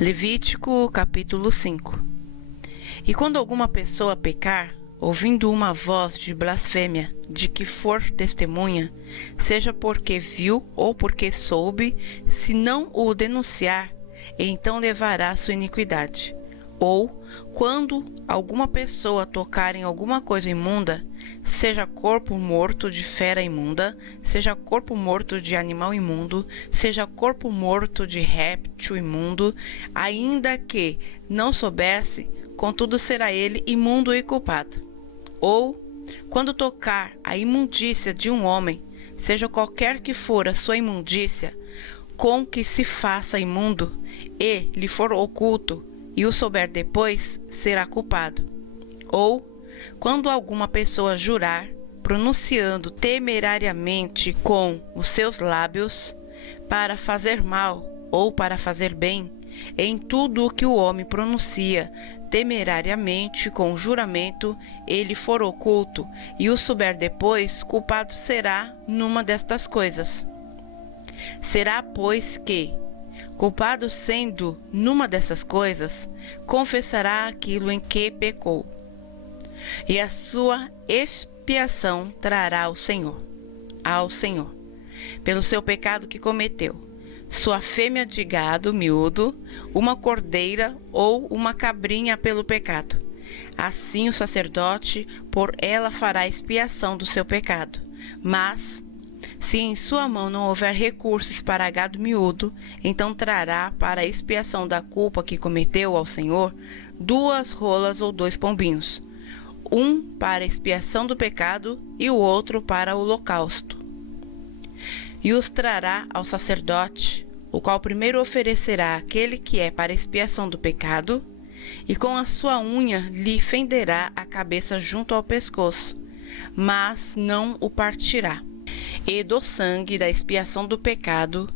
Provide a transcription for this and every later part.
Levítico capítulo 5. E quando alguma pessoa pecar, ouvindo uma voz de blasfêmia, de que for testemunha, seja porque viu ou porque soube, se não o denunciar, então levará sua iniquidade. Ou, quando alguma pessoa tocar em alguma coisa imunda, seja corpo morto de fera imunda, seja corpo morto de animal imundo, seja corpo morto de réptil imundo, ainda que não soubesse, contudo será ele imundo e culpado. Ou, quando tocar a imundícia de um homem, seja qualquer que for a sua imundícia, com que se faça imundo, e lhe for oculto, e o souber depois, será culpado. Ou, quando alguma pessoa jurar, pronunciando temerariamente com os seus lábios, para fazer mal ou para fazer bem, em tudo o que o homem pronuncia temerariamente com juramento, ele for oculto, e o souber depois, culpado será numa destas coisas. Será, pois, que, culpado sendo numa dessas coisas, confessará aquilo em que pecou, e a sua expiação trará ao Senhor, pelo seu pecado que cometeu, sua fêmea de gado miúdo, uma cordeira ou uma cabrinha pelo pecado. Assim o sacerdote por ela fará expiação do seu pecado. Mas, se em sua mão não houver recursos para gado miúdo, então trará para a expiação da culpa que cometeu ao Senhor 2 rolas ou 2 pombinhos, um para a expiação do pecado e o outro para o holocausto. E os trará ao sacerdote, o qual primeiro oferecerá aquele que é para expiação do pecado, e com a sua unha lhe fenderá a cabeça junto ao pescoço, mas não o partirá. E do sangue da expiação do pecado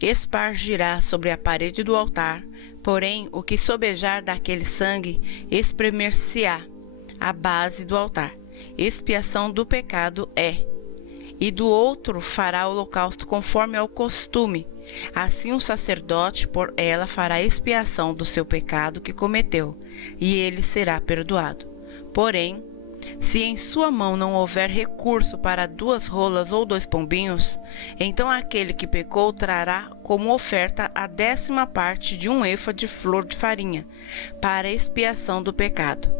espargirá sobre a parede do altar, porém o que sobejar daquele sangue espremer-se-á à base do altar. Expiação do pecado é. E do outro fará o holocausto conforme ao costume. Assim o sacerdote por ela fará expiação do seu pecado que cometeu, e ele será perdoado. Porém, se em sua mão não houver recurso para 2 rolas ou 2 pombinhos, então aquele que pecou trará como oferta a 10ª parte de um efa de flor de farinha, para expiação do pecado.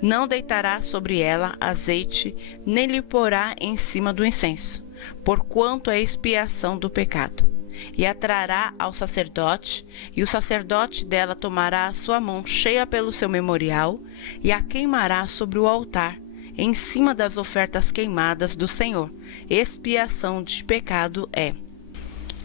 Não deitará sobre ela azeite, nem lhe porá em cima do incenso, porquanto é expiação do pecado. E a trará ao sacerdote, e o sacerdote dela tomará a sua mão cheia pelo seu memorial, e a queimará sobre o altar, em cima das ofertas queimadas do Senhor. Expiação de pecado é.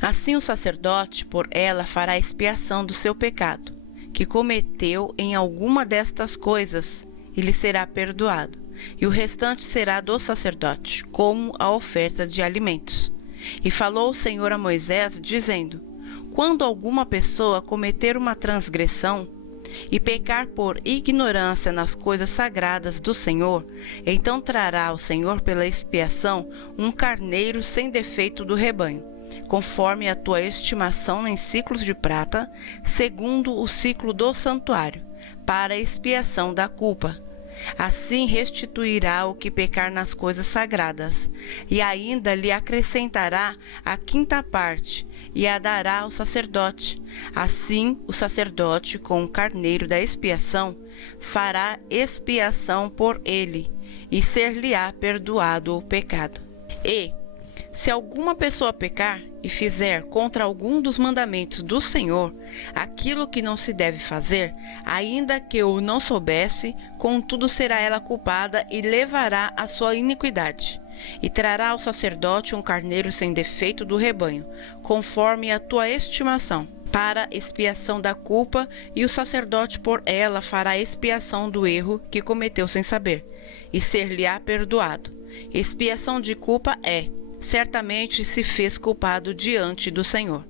Assim o sacerdote por ela fará expiação do seu pecado, que cometeu em alguma destas coisas, e lhe será perdoado, e o restante será do sacerdote, como a oferta de alimentos. E falou o Senhor a Moisés, dizendo: quando alguma pessoa cometer uma transgressão, e pecar por ignorância nas coisas sagradas do Senhor, então trará ao Senhor pela expiação um carneiro sem defeito do rebanho, conforme a tua estimação em ciclos de prata, segundo o ciclo do santuário, para a expiação da culpa. Assim restituirá o que pecar nas coisas sagradas, e ainda lhe acrescentará a 5ª parte, e a dará ao sacerdote. Assim o sacerdote, com o carneiro da expiação, fará expiação por ele, e ser-lhe-á perdoado o pecado. E, se alguma pessoa pecar e fizer contra algum dos mandamentos do Senhor aquilo que não se deve fazer, ainda que o não soubesse, contudo será ela culpada e levará a sua iniquidade. E trará ao sacerdote um carneiro sem defeito do rebanho, conforme a tua estimação, para expiação da culpa, e o sacerdote por ela fará expiação do erro que cometeu sem saber, e ser-lhe-á perdoado. Expiação de culpa é: certamente se fez culpado diante do Senhor.